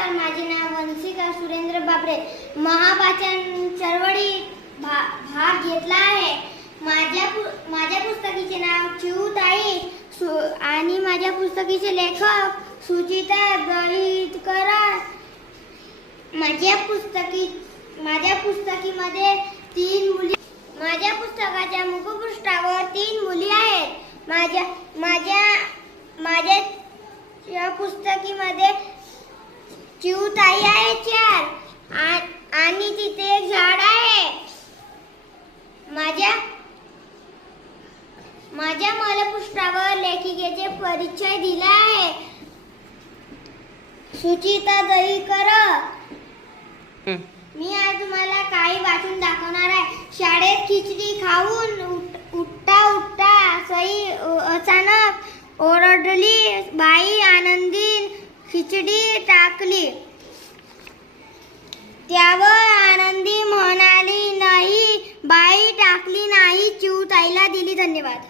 नमस्कार, माझे नाव वंशिका सुरेंद्र बाबरे. महावाचन चळवळीत भाग घेतला आहे. माझ्या पुस्तकाचे नाव चिऊताई आणि माझ्या पुस्तकाचे लेखक सुचिता दळीकर. माझ्या पुस्तकामध्ये 3 मुली. माझ्या पुस्तकाच्या मुखपृष्ठावर 3 मुली आहेत. माझ्या पुस्तकामध्ये चिऊताई आहे 4 आणि तिथे एक झाड आहे. माझ्या मुखपृष्ठावर लेखिकेचे परिचय दिला आहे. सुचिता दळीकर. मी आज तुम्हाला काही वाचून दाखवणार आहे. शाळेत खिचडी खाऊन उठता सई अचानक ओरडली. बाई आनंदीन खिचडी टाकली. त्यावर आनंदी म्हणाली, नाही बाई टाकली नाही, चिऊताईला दिली. धन्यवाद.